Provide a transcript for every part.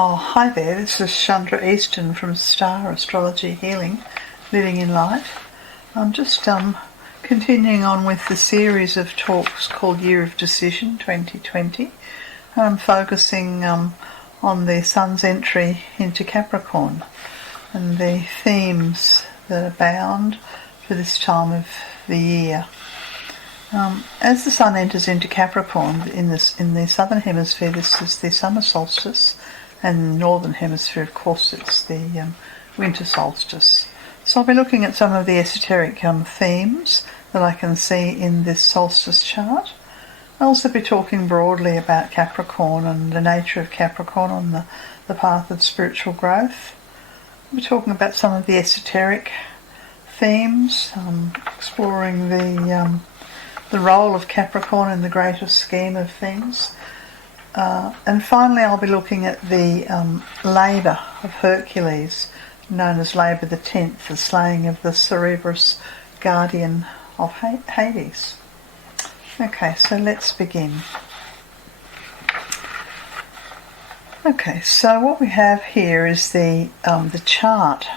Oh, hi there, this is Chandra Easton from Star Astrology Healing, Living in Light. I'm just continuing on with the series of talks called Year of Decision 2020. I'm focusing on the Sun's entry into Capricorn and the themes that are bound for this time of the year. As the Sun enters into Capricorn in the Southern Hemisphere, this is the summer solstice, and in the Northern Hemisphere, of course, it's the winter solstice. So I'll be looking at some of the esoteric themes that I can see in this solstice chart. I'll also be talking broadly about Capricorn and the nature of Capricorn on the path of spiritual growth. I'll be talking about some of the esoteric themes, exploring the role of Capricorn in the greater scheme of things. And finally I'll be looking at the labour of Hercules, known as Labour the 10th, the slaying of the Cerberus guardian of Hades. Okay, so let's begin. Okay, so what we have here is the chart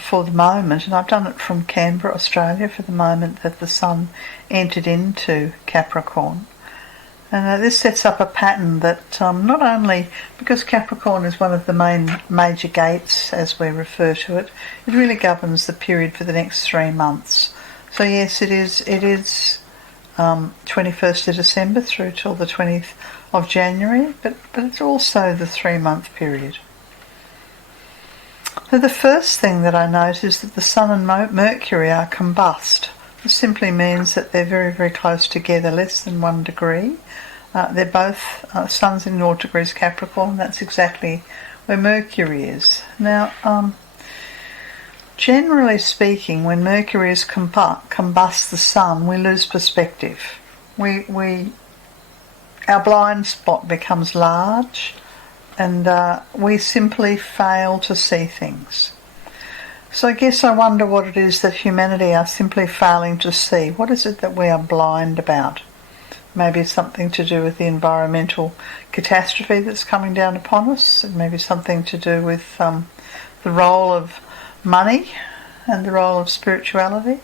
for the moment, and I've done it from Canberra, Australia, for the moment that the Sun entered into Capricorn. And this sets up a pattern that not only, because Capricorn is one of the major gates, as we refer to it, it really governs the period for the next 3 months. So yes, it is 21st of December through till the 20th of January, but it's also the 3-month period. So the first thing that I note is that the Sun and Mercury are combust. This simply means that they're very, very close together, less than 1 degree. They're both Sun's in 0 degrees Capricorn. That's exactly where Mercury is. Now, generally speaking, when Mercury is combust the Sun, we lose perspective. Our blind spot becomes large, and we simply fail to see things. So I guess I wonder what it is that humanity are simply failing to see. What is it that we are blind about? Maybe something to do with the environmental catastrophe that's coming down upon us. Maybe something to do with the role of money and the role of spirituality.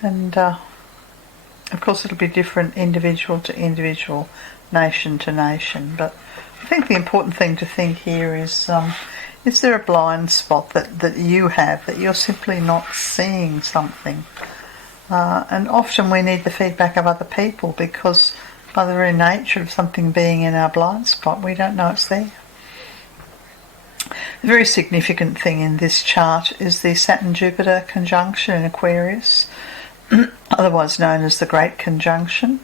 And of course it'll be different individual to individual, nation to nation. But I think the important thing to think here is there a blind spot that you have, that you're simply not seeing something? And often we need the feedback of other people, because by the very nature of something being in our blind spot, we don't know it's there. The very significant thing in this chart is the Saturn-Jupiter conjunction in Aquarius, otherwise known as the Great Conjunction.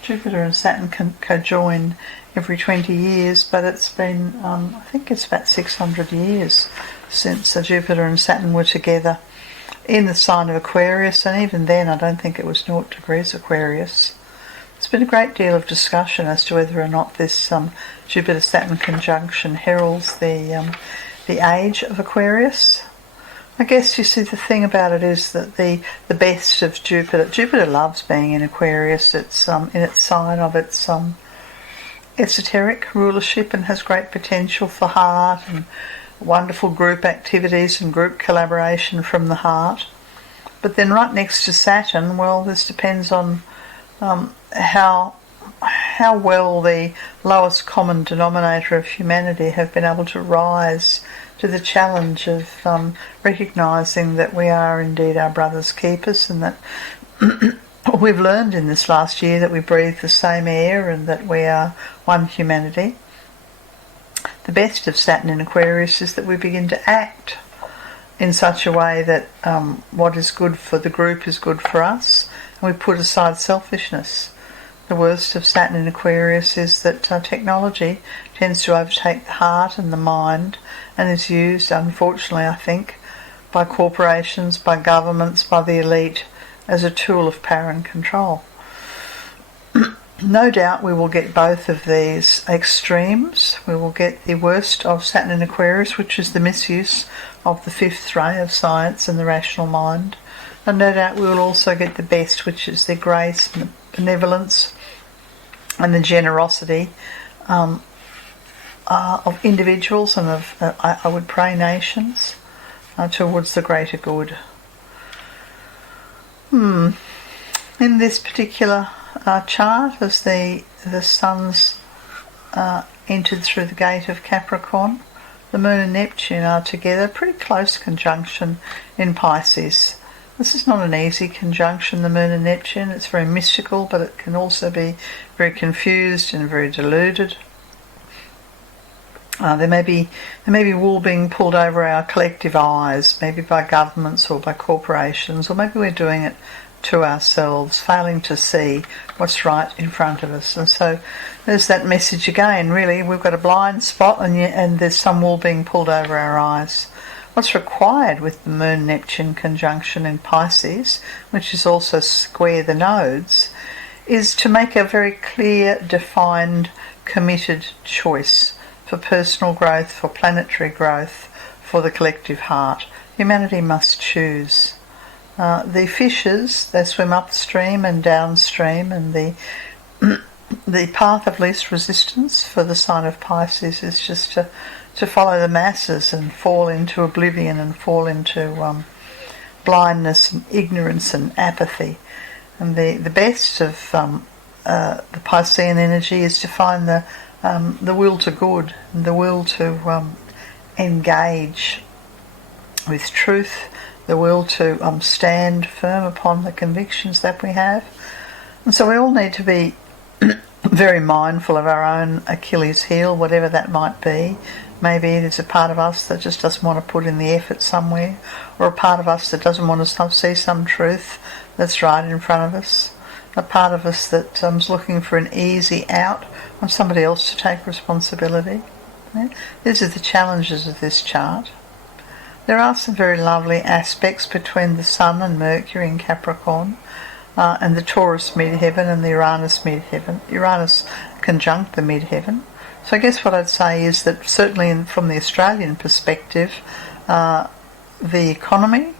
Jupiter and Saturn can co-join every 20 years, but it's been, I think it's about 600 years since Jupiter and Saturn were together in the sign of Aquarius, and even then I don't think it was 0 degrees Aquarius. There's been a great deal of discussion as to whether or not this Jupiter-Saturn conjunction heralds the age of Aquarius. I guess, you see, the thing about it is that the best of Jupiter loves being in Aquarius. It's in its sign of its esoteric rulership, and has great potential for heart and wonderful group activities and group collaboration from the heart. But then right next to Saturn, well, this depends on how well the lowest common denominator of humanity have been able to rise to the challenge of recognising that we are indeed our brother's keepers, and that we've learned in this last year that we breathe the same air and that we are one humanity. The best of Saturn in Aquarius is that we begin to act in such a way that what is good for the group is good for us, and we put aside selfishness. The worst of Saturn in Aquarius is that technology tends to overtake the heart and the mind, and is used, unfortunately, I think, by corporations, by governments, by the elite, as a tool of power and control. No doubt we will get both of these extremes. We will get the worst of Saturn in Aquarius, which is the misuse of the fifth ray of science and the rational mind. And no doubt we will also get the best, which is the grace and the benevolence and the generosity individuals and of, I would pray, nations towards the greater good. In this particular chart, as the sun's entered through the gate of Capricorn, the Moon and Neptune are together, pretty close conjunction in Pisces. This is not an easy conjunction, the Moon and Neptune. It's very mystical, but it can also be very confused and very deluded. There may be wool being pulled over our collective eyes, maybe by governments or by corporations, or maybe we're doing it to ourselves, failing to see what's right in front of us. And so there's that message again, really. We've got a blind spot and there's some wool being pulled over our eyes. What's required with the Moon-Neptune conjunction in Pisces, which is also square the nodes, is to make a very clear, defined, committed choice for personal growth, for planetary growth, for the collective heart. Humanity must choose. The fishes, they swim upstream and downstream, and the path of least resistance for the sign of Pisces is just to follow the masses and fall into oblivion and fall into blindness and ignorance and apathy. And the best of the Piscean energy is to find the will to good, and the will to engage with truth, the will to stand firm upon the convictions that we have. And so we all need to be very mindful of our own Achilles heel, whatever that might be. Maybe there's a part of us that just doesn't want to put in the effort somewhere, or a part of us that doesn't want to see some truth that's right in front of us, a part of us that is looking for an easy out, wants somebody else to take responsibility. Yeah? These are the challenges of this chart. There are some very lovely aspects between the Sun and Mercury in Capricorn, and the Taurus midheaven and the Uranus midheaven. Uranus conjunct the midheaven. So I guess what I'd say is that certainly from the Australian perspective, the economy,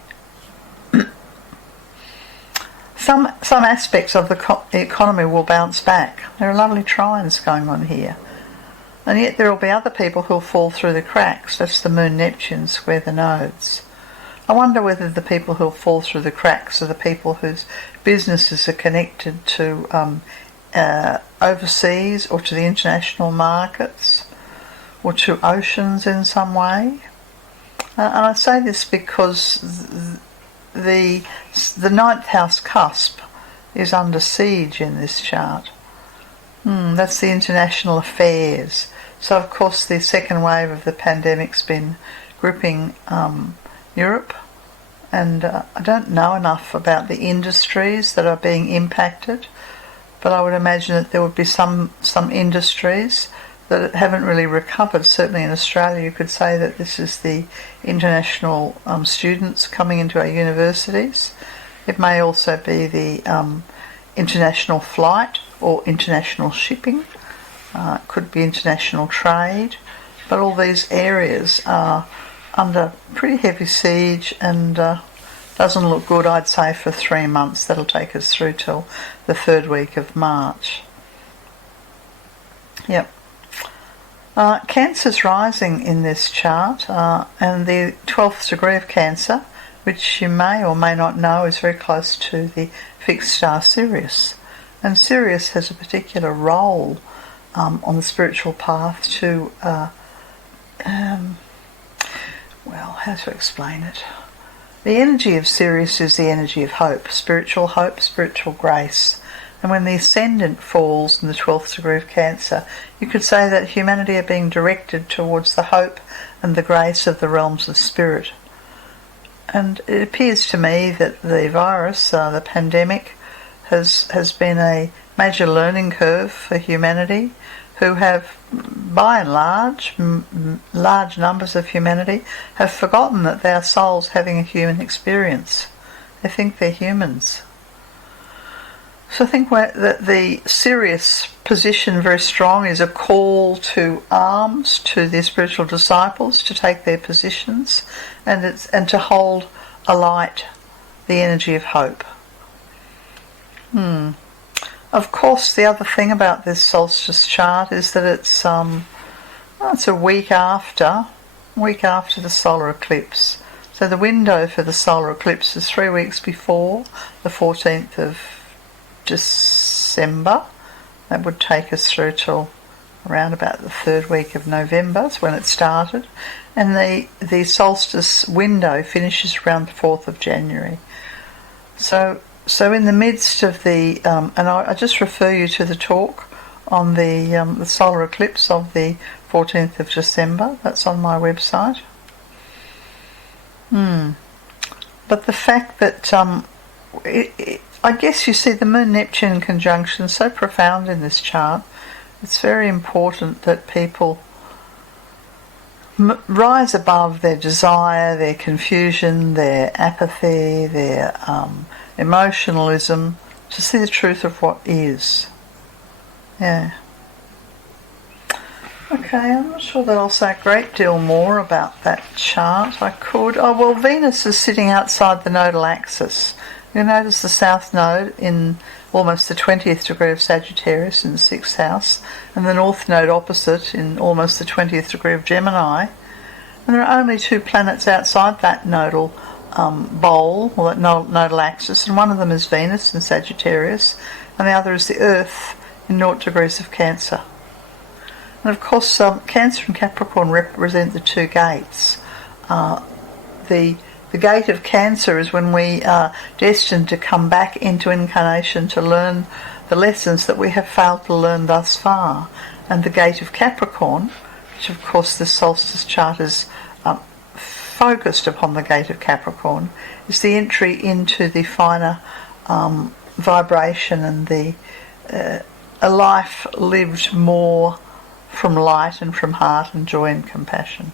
some aspects of the economy will bounce back. There are lovely trines going on here. And yet there will be other people who'll fall through the cracks. That's the Moon-Neptune square the nodes. I wonder whether the people who'll fall through the cracks are the people whose businesses are connected to overseas or to the international markets or to oceans in some way. And I say this because the ninth house cusp is under siege in this chart. That's the international affairs. So of course the second wave of the pandemic's been gripping Europe, and I don't know enough about the industries that are being impacted, but I would imagine that there would be some industries that haven't really recovered. Certainly in Australia you could say that this is the international students coming into our universities. It may also be the international flight or international shipping. It could be international trade, but all these areas are under pretty heavy siege and doesn't look good, I'd say, for 3 months. That'll take us through till the 3rd week of March. Yep. Cancer's rising in this chart, and the 12th degree of Cancer, which you may or may not know, is very close to the fixed star Sirius. And Sirius has a particular role on the spiritual path to, well, how to explain it? The energy of Sirius is the energy of hope, spiritual grace. And when the ascendant falls in the 12th degree of Cancer, you could say that humanity are being directed towards the hope and the grace of the realms of spirit. And it appears to me that the virus, the pandemic, has been a major learning curve for humanity, who have, by and large, large numbers of humanity, have forgotten that they are souls having a human experience. They think they're humans. So I think that the Sirius position, very strong, is a call to arms to the spiritual disciples to take their positions and to hold alight the energy of hope. Of course, the other thing about this solstice chart is that it's Well, it's a week after the solar eclipse. So the window for the solar eclipse is 3 weeks before the 14th of December. That would take us through till around about the 3rd week of November is when it started. And the solstice window finishes around the 4th of January. So in the midst of the, and I just refer you to the talk on the solar eclipse of the 14th of December. That's on my website. But the fact that, I guess you see the Moon-Neptune conjunction is so profound in this chart. It's very important that people rise above their desire, their confusion, their apathy, their emotionalism, to see the truth of what is. Yeah. Okay, I'm not sure that I'll say a great deal more about that chart. I could. Oh, well, Venus is sitting outside the nodal axis. You'll notice the south node in almost the 20th degree of Sagittarius in the 6th house, and the north node opposite in almost the 20th degree of Gemini. And there are only 2 planets outside that nodal bowl, or that nodal axis, and one of them is Venus in Sagittarius, and the other is the Earth in 0 degrees of Cancer. And of course, Cancer and Capricorn represent the 2 gates. The gate of Cancer is when we are destined to come back into incarnation to learn the lessons that we have failed to learn thus far. And the gate of Capricorn, which of course the solstice chart is focused upon the gate of Capricorn, is the entry into the finer vibration and a life lived more from light and from heart and joy and compassion.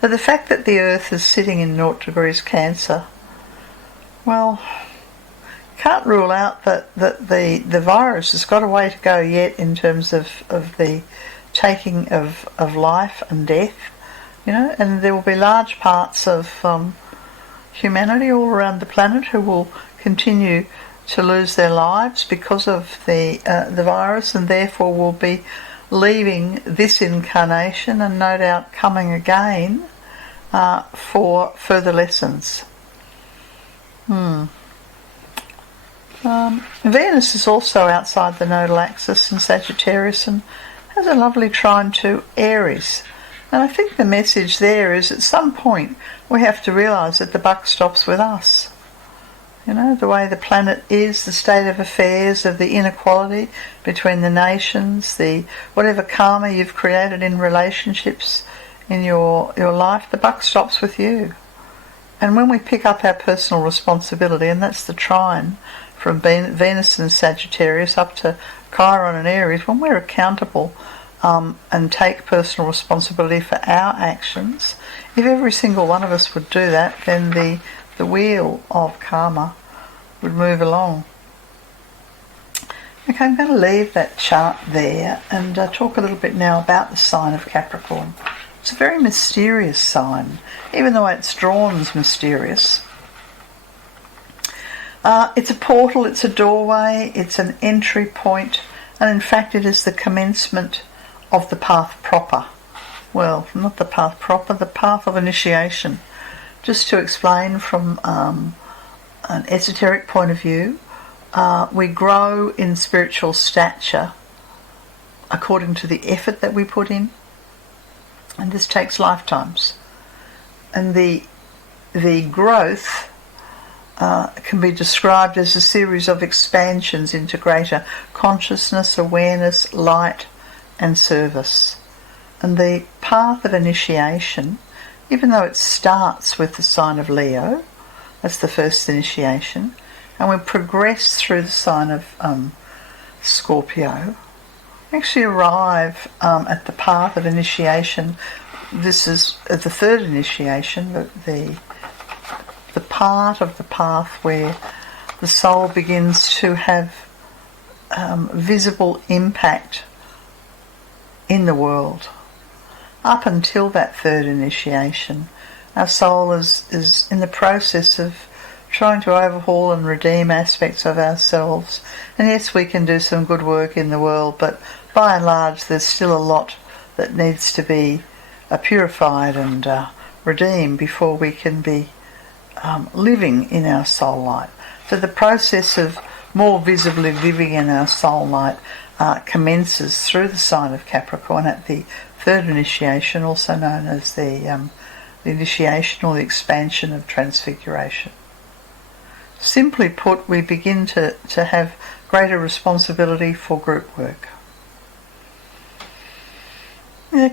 But the fact that the Earth is sitting in 0 degrees Cancer, well, can't rule out that the virus has got a way to go yet in terms of the taking of life and death, and there will be large parts of humanity all around the planet who will continue to lose their lives because of the virus, and therefore will be leaving this incarnation and no doubt coming again for further lessons. Venus is also outside the nodal axis in Sagittarius and has a lovely trine to Aries. And I think the message there is at some point we have to realise that the buck stops with us. The way the planet is, the state of affairs, of the inequality between the nations, the whatever karma you've created in relationships in your life, the buck stops with you. And when we pick up our personal responsibility, and that's the trine from Venus and Sagittarius up to Chiron and Aries, when we're accountable and take personal responsibility for our actions, if every single one of us would do that, then the wheel of karma would move along. Okay, I'm going to leave that chart there and talk a little bit now about the sign of Capricorn. It's a very mysterious sign, even though it's drawn as mysterious. It's a portal, it's a doorway, it's an entry point, and in fact it is the commencement of the path proper. Well, not the path proper, the path of initiation. Just to explain from an esoteric point of view, we grow in spiritual stature according to the effort that we put in, and this takes lifetimes. And the growth can be described as a series of expansions into greater consciousness, awareness, light, and service. And the path of initiation, even though it starts with the sign of Leo, that's the first initiation, and we progress through the sign of Scorpio, we actually arrive at the path of initiation. This is the third initiation, the part of the path where the soul begins to have visible impact in the world. Up until that third initiation, our soul is in the process of trying to overhaul and redeem aspects of ourselves. And yes, we can do some good work in the world, but by and large there's still a lot that needs to be purified and redeemed before we can be living in our soul light. So the process of more visibly living in our soul light commences through the sign of Capricorn at the third initiation, also known as the initiation or the expansion of transfiguration. Simply put, we begin to have greater responsibility for group work.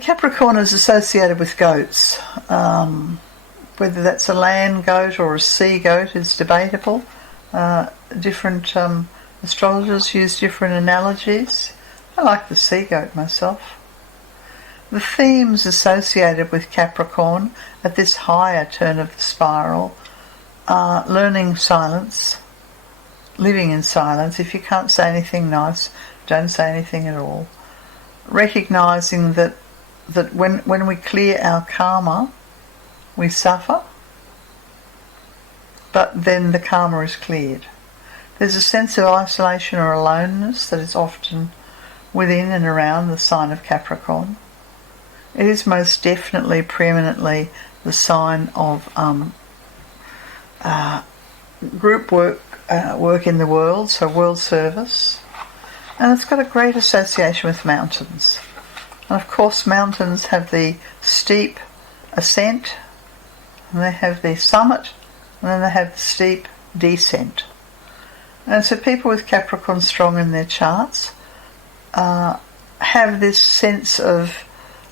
Capricorn is associated with goats. Whether that's a land goat or a sea goat is debatable. Different astrologers use different analogies. I like the sea goat myself. The themes associated with Capricorn at this higher turn of the spiral are learning silence, living in silence. If you can't say anything nice, don't say anything at all. Recognising that when we clear our karma, we suffer, but then the karma is cleared. There's a sense of isolation or aloneness that is often within and around the sign of Capricorn. It is most definitely, preeminently the sign of group work, work in the world, so world service. And it's got a great association with mountains. And of course mountains have the steep ascent, and they have the summit, and then they have the steep descent. And so people with Capricorn strong in their charts have this sense of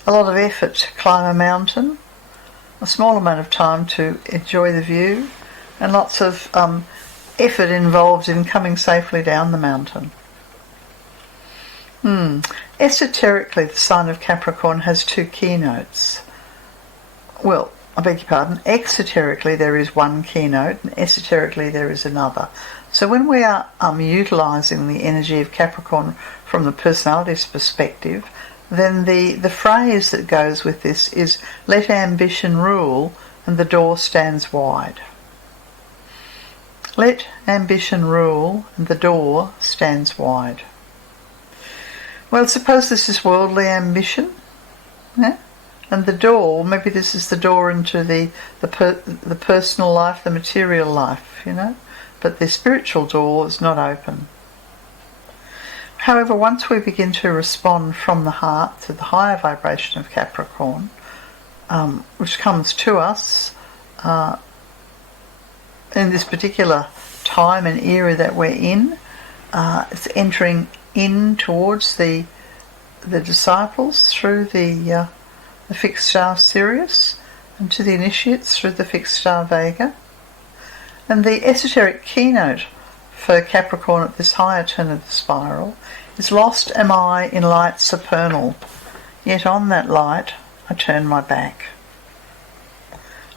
a lot of effort to climb a mountain, a small amount of time to enjoy the view, and lots of effort involved in coming safely down the mountain. Esoterically, the sign of Capricorn has two keynotes. Well, I beg your pardon, exoterically there is one keynote, and esoterically there is another. So when we are utilising the energy of Capricorn from the personality's perspective, then the phrase that goes with this is, let ambition rule and the door stands wide. Let ambition rule and the door stands wide. Well, suppose this is worldly ambition, yeah? And the door, maybe this is the door into the personal life, the material life, but the spiritual door is not open. However, once we begin to respond from the heart to the higher vibration of Capricorn, which comes to us in this particular time and era that we're in, it's entering in towards the disciples through the fixed star Sirius, and to the initiates through the fixed star Vega. And the esoteric keynote for Capricorn at this higher turn of the spiral is, lost am I in light supernal, yet on that light I turn my back.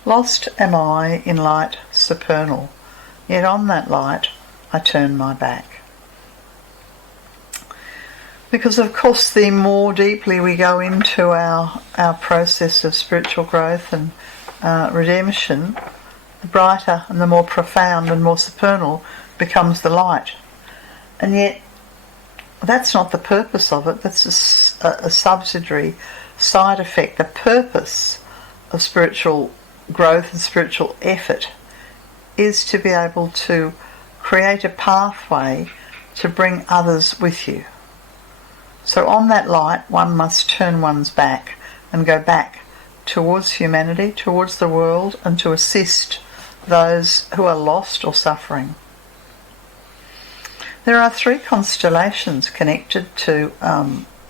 Lost am I in light supernal, yet on that light I turn my back. Because of course the more deeply we go into our process of spiritual growth and redemption, the brighter and the more profound and more supernal becomes the light. And yet that's not the purpose of it, that's a subsidiary side effect. The purpose of spiritual growth and spiritual effort is to be able to create a pathway to bring others with you. So on that light, one must turn one's back and go back towards humanity, towards the world, and to assist those who are lost or suffering. There are 3 constellations connected to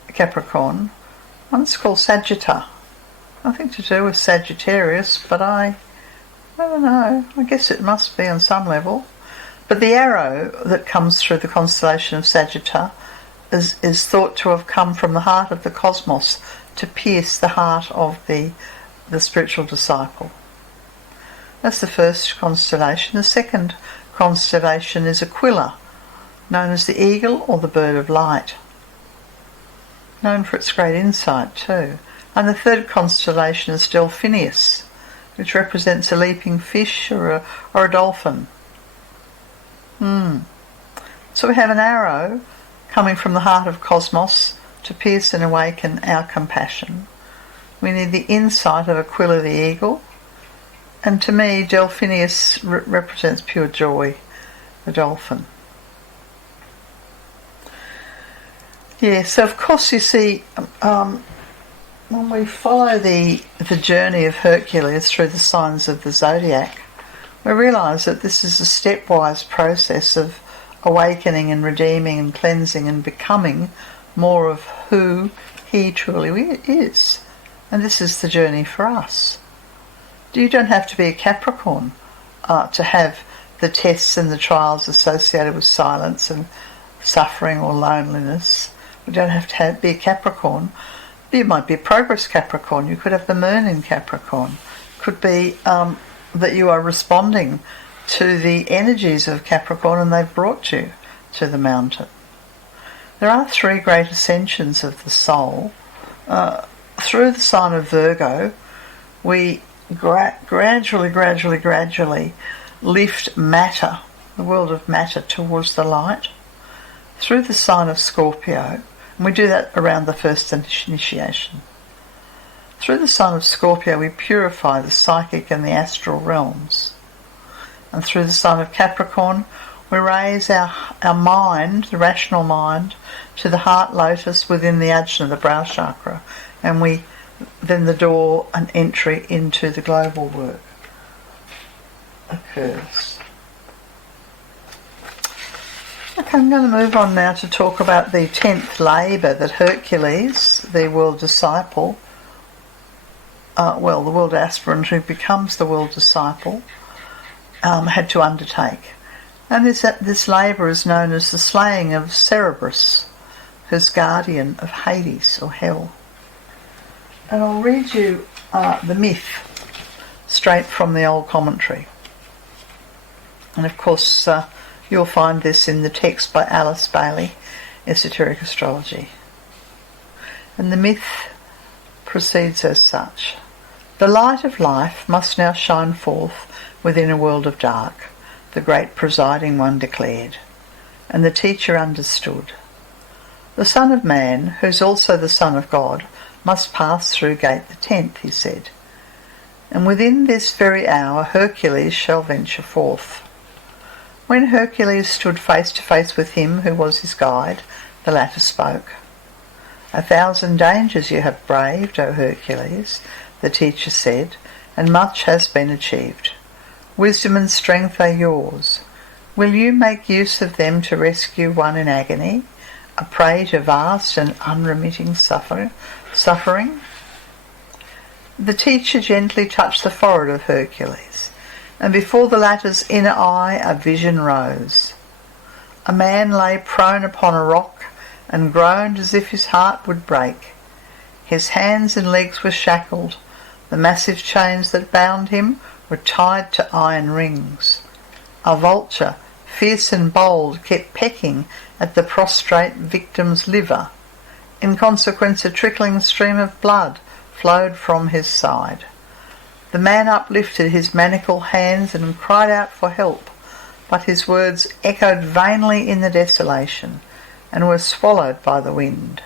Capricorn. One's called Sagittarius. Nothing to do with Sagittarius, but I don't know. I guess it must be on some level. But the arrow that comes through the constellation of Sagittarius is thought to have come from the heart of the cosmos to pierce the heart of the spiritual disciple. That's the first constellation. The second constellation is Aquila, known as the eagle or the bird of light, known for its great insight too. And the third constellation is Delphinius, which represents a leaping fish or a dolphin. So we have an arrow coming from the heart of cosmos to pierce and awaken our compassion. We need the insight of Aquila the eagle, and to me Delphinius represents pure joy, the dolphin. Yeah, so of course you see, when we follow the journey of Hercules through the signs of the zodiac, we realise that this is a stepwise process of awakening and redeeming and cleansing and becoming more of who he truly is. And this is the journey for us. You don't have to be a Capricorn to have the tests and the trials associated with silence and suffering or loneliness. You don't have to be a Capricorn. You might be a progress Capricorn. You could have the moon in Capricorn. Could be that you are responding to the energies of Capricorn and they've brought you to the mountain. There are three great ascensions of the soul. Through the sign of Virgo, we gradually lift matter, the world of matter, towards the light. Through the sign of Scorpio, and we do that around the first initiation. Through the sign of Scorpio, we purify the psychic and the astral realms. And through the sign of Capricorn, we raise our mind, the rational mind, to the heart lotus within the ajna, the brow chakra, and we then the door and entry into the global work occurs. Okay, I'm going to move on now to talk about the 10th labour that Hercules, the world disciple, the world aspirant who becomes the world disciple, had to undertake. And this labour is known as the slaying of Cerberus, who's guardian of Hades or hell. And I'll read you the myth straight from the old commentary. And of course you'll find this in the text by Alice Bailey, Esoteric Astrology. And the myth proceeds as such. The light of life must now shine forth within a world of dark, the great presiding one declared, and the teacher understood. The Son of Man, who's also the Son of God, must pass through gate the 10th, he said, and within this very hour Hercules shall venture forth. When Hercules stood face to face with him who was his guide, the latter spoke. 1,000 dangers you have braved, O Hercules, the teacher said, and much has been achieved. Wisdom and strength are yours. Will you make use of them to rescue one in agony, a prey to vast and unremitting suffering? The teacher gently touched the forehead of Hercules, and before the latter's inner eye a vision rose. A man lay prone upon a rock and groaned as if his heart would break. His hands and legs were shackled. The massive chains that bound him were tied to iron rings. A vulture, fierce and bold, kept pecking at the prostrate victim's liver. In consequence, a trickling stream of blood flowed from his side. The man uplifted his manacled hands and cried out for help, but his words echoed vainly in the desolation and were swallowed by the wind.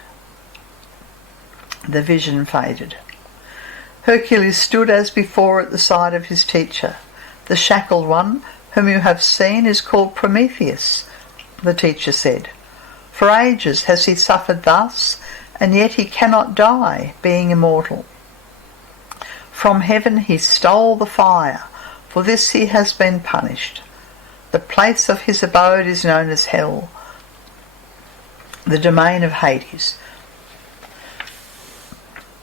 The vision faded. Hercules stood as before at the side of his teacher. The shackled one, whom you have seen, is called Prometheus, the teacher said. For ages has he suffered thus, and yet he cannot die, being immortal. From heaven he stole the fire, for this he has been punished. The place of his abode is known as hell, the domain of Hades.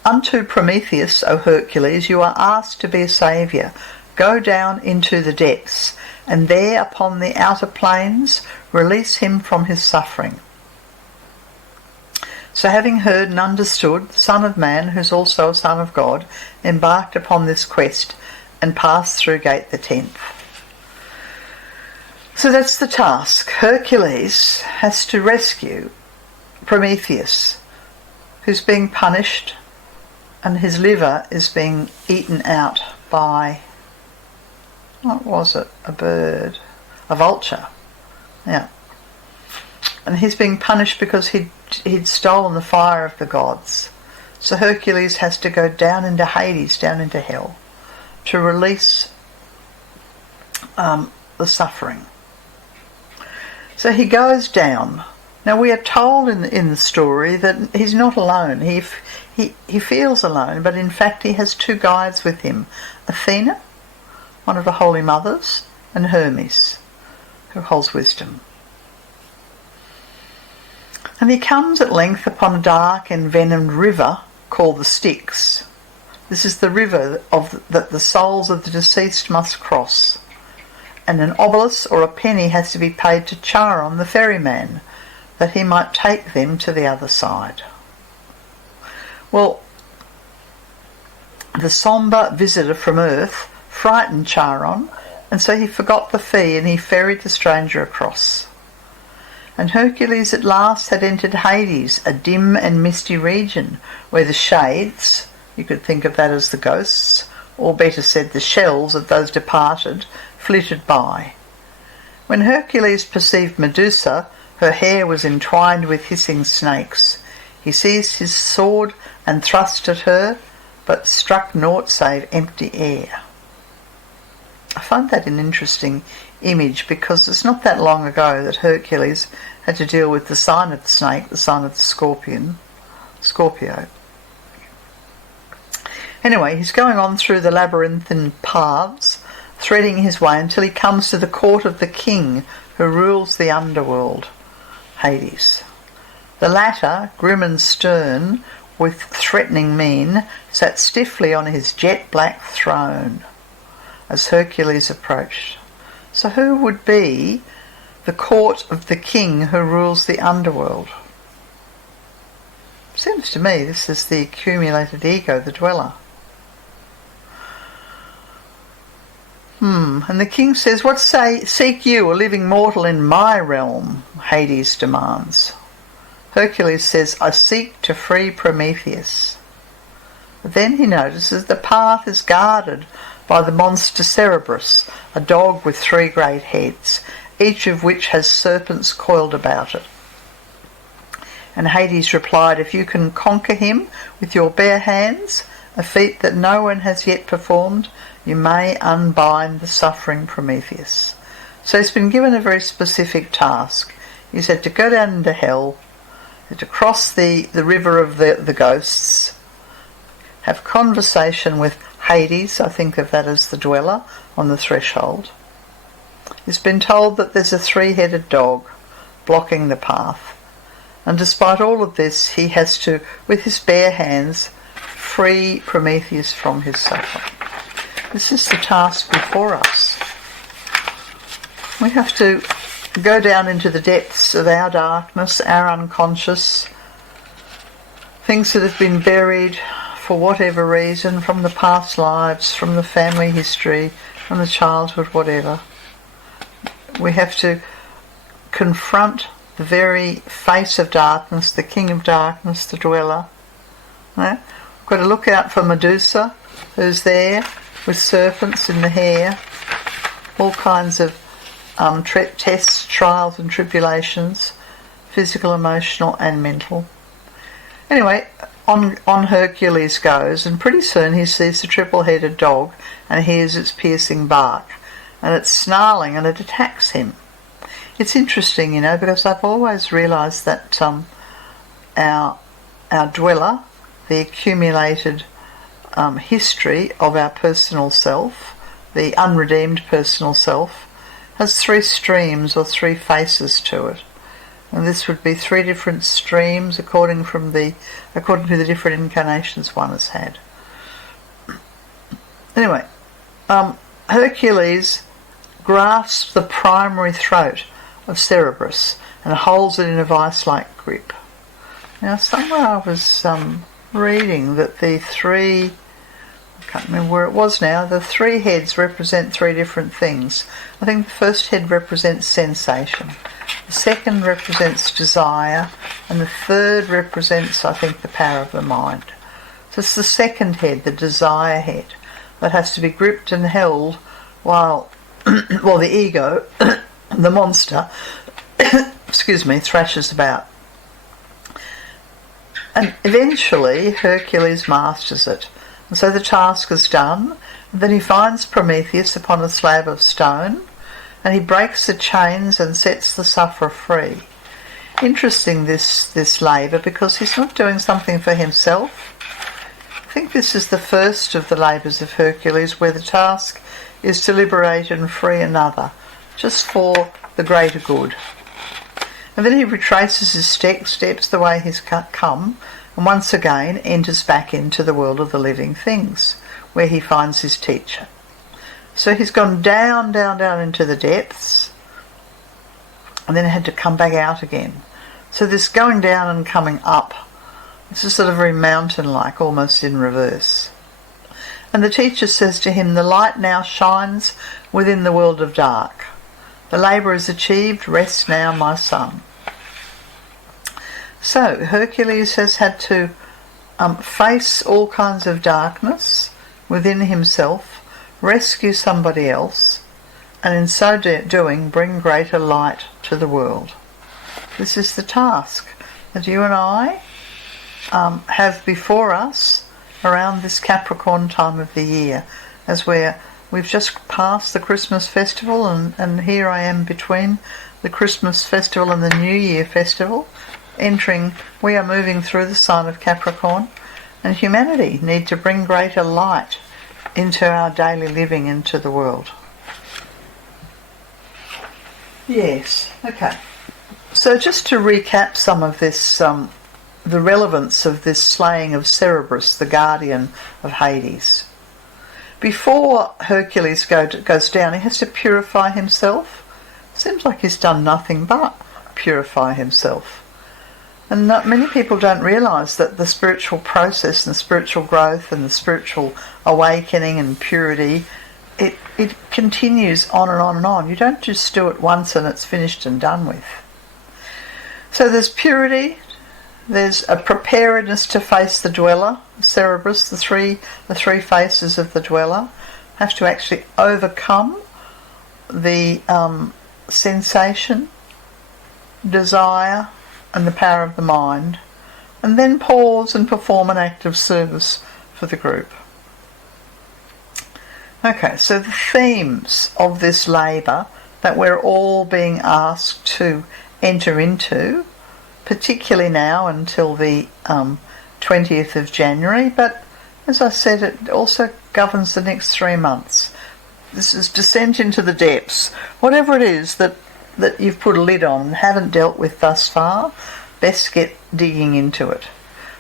Unto Prometheus, O Hercules, you are asked to be a saviour. Go down into the depths, and there upon the outer plains release him from his suffering. So having heard and understood, the Son of Man, who is also a Son of God, embarked upon this quest and passed through gate the 10th. So that's the task. Hercules has to rescue Prometheus, who's being punished, and his liver is being eaten out by, what was it, a bird, a vulture. Yeah. and he's being punished because he'd stolen the fire of the gods. So Hercules has to go down into Hades, down into hell, to release the suffering. So he goes down. Now we are told in the story that he's not alone. He feels alone, but in fact he has two guides with him: Athena, one of the holy mothers, and Hermes, who holds wisdom. And he comes at length upon a dark envenomed river called the Styx. This is the river that the souls of the deceased must cross, and an obol or a penny has to be paid to Charon the ferryman, that he might take them to the other side. Well, the sombre visitor from Earth frightened Charon, and so he forgot the fee and he ferried the stranger across. And Hercules at last had entered Hades, a dim and misty region where the shades, you could think of that as the ghosts, or better said the shells of those departed, flitted by. When Hercules perceived Medusa, her hair was entwined with hissing snakes. He seized his sword and thrust at her, but struck naught save empty air. I find that an interesting image, because it's not that long ago that Hercules had to deal with the sign of the snake, the sign of the Scorpio. Anyway, he's going on through the labyrinthine paths, threading his way until he comes to the court of the king who rules the underworld, Hades. The latter, grim and stern, with threatening mien, sat stiffly on his jet-black throne as Hercules approached. So who would be the court of the king who rules the underworld? Seems to me this is the accumulated ego, the dweller. And the king says, "What seek you, a living mortal, in my realm?" Hades demands. Hercules says, "I seek to free Prometheus." But then he notices the path is guarded by the monster Cerberus, a dog with 3 great heads, each of which has serpents coiled about it. And Hades replied, "If you can conquer him with your bare hands, a feat that no one has yet performed, you may unbind the suffering Prometheus." So he's been given a very specific task. He's had to go down into hell, to cross the river of the ghosts, have conversation with Hades, I think of that as the dweller on the threshold. He's been told that there's a 3-headed dog blocking the path. And despite all of this, he has to, with his bare hands, free Prometheus from his suffering. This is the task before us. We have to go down into the depths of our darkness, our unconscious, things that have been buried for whatever reason, from the past lives, from the family history, from the childhood, whatever. We have to confront the very face of darkness, the king of darkness, the dweller. We've got to look out for Medusa, who's there with serpents in the hair, all kinds of tests, trials and tribulations, physical, emotional and mental. Anyway, on Hercules goes, and pretty soon he sees the triple-headed dog and hears its piercing bark, and it's snarling and it attacks him. It's interesting, because I've always realised that our dweller, the accumulated history of our personal self, the unredeemed personal self, has 3 streams or 3 faces to it. And this would be 3 different streams according to the different incarnations one has had. Anyway, Hercules grasps the primary throat of Cerberus and holds it in a vice-like grip. Now, somewhere I was reading that the 3, I can't remember where it was now, the 3 heads represent 3 different things. I think the first head represents sensation, the second represents desire, and the third represents, I think, the power of the mind. So it's the second head, the desire head, that has to be gripped and held while the ego, the monster, thrashes about. And eventually Hercules masters it. And so the task is done. And then he finds Prometheus upon a slab of stone, and he breaks the chains and sets the sufferer free. Interesting, this labour, because he's not doing something for himself. I think this is the first of the labours of Hercules, where the task is to liberate and free another, just for the greater good. And then he retraces his steps the way he's come, and once again enters back into the world of the living things, where he finds his teacher. So he's gone down into the depths, and then had to come back out again. So this going down and coming up, this is sort of very mountain-like, almost in reverse. And the teacher says to him, "The light now shines within the world of dark. The labour is achieved, rest now, my son." So Hercules has had to face all kinds of darkness within himself, rescue somebody else, and in so doing bring greater light to the world. This is the task that you and I have before us around this Capricorn time of the year, as we've just passed the Christmas festival, and here I am between the Christmas festival and the New Year festival, we are moving through the sign of Capricorn, and humanity need to bring greater light into our daily living, into the world. Yes, okay. So just to recap some of this, the relevance of this slaying of Cerberus, the guardian of Hades. Before Hercules goes down, he has to purify himself. Seems like he's done nothing but purify himself. And many people don't realise that the spiritual process and the spiritual growth and the spiritual awakening and purity, it continues on and on and on. You don't just do it once and it's finished and done with. So there's purity, there's a preparedness to face the dweller, Cerberus, the three faces of the dweller, have to actually overcome the sensation, desire, and the power of the mind, and then pause and perform an act of service for the group. Okay, so the themes of this labour that we're all being asked to enter into, particularly now until the 20th of January, but as I said, it also governs the next 3 months. This is descent into the depths. Whatever it is that you've put a lid on and haven't dealt with thus far, best get digging into it.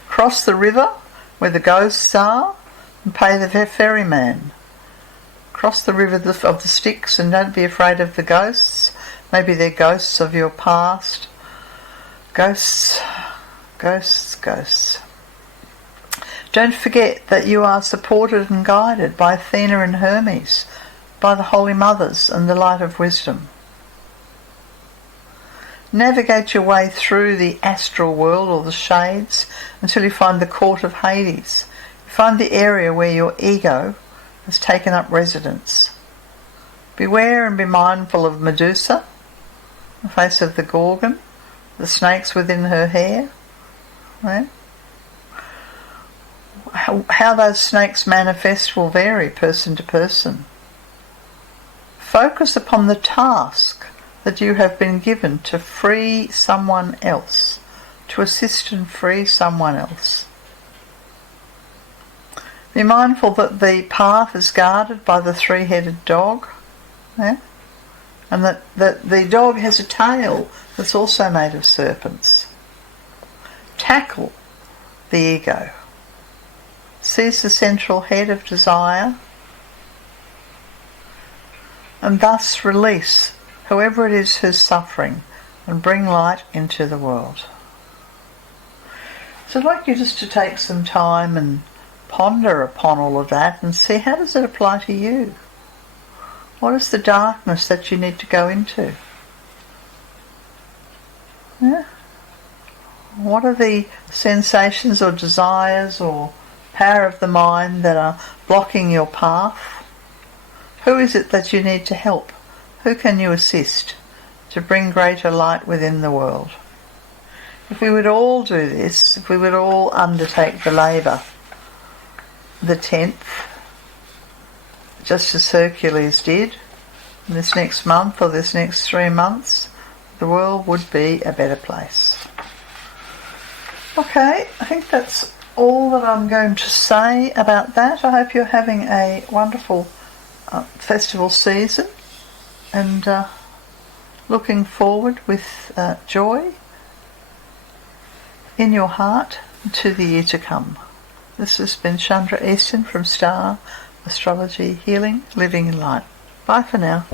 Cross the river where the ghosts are and pay the ferryman. Cross the river of the Styx and don't be afraid of the ghosts. Maybe they're ghosts of your past. Ghosts. Don't forget that you are supported and guided by Athena and Hermes, by the Holy Mothers and the Light of Wisdom. Navigate your way through the astral world or the shades until you find the court of Hades. You find the area where your ego has taken up residence. Beware and be mindful of Medusa, the face of the Gorgon, the snakes within her hair. Right? How those snakes manifest will vary person to person. Focus upon the task that you have been given to free someone else, to assist and free someone else. Be mindful that the path is guarded by the three-headed dog, yeah? And that the dog has a tail that's also made of serpents. Tackle the ego. Seize the central head of desire, and thus release whoever it is who's suffering and bring light into the world. So I'd like you just to take some time and ponder upon all of that and see, how does it apply to you? What is the darkness that you need to go into? Yeah? What are the sensations or desires or power of the mind that are blocking your path? Who is it that you need to help? Who can you assist? to bring greater light within the world. If we would all do this, if we would all undertake the labour, the 10th, just as Hercules did, in this next month or this next 3 months, the world would be a better place. Okay, I think that's all that I'm going to say about that. I hope you're having a wonderful festival season and looking forward with joy in your heart to the year to come. This has been Chandra Easton from Star Astrology Healing, Living in Light. Bye for now.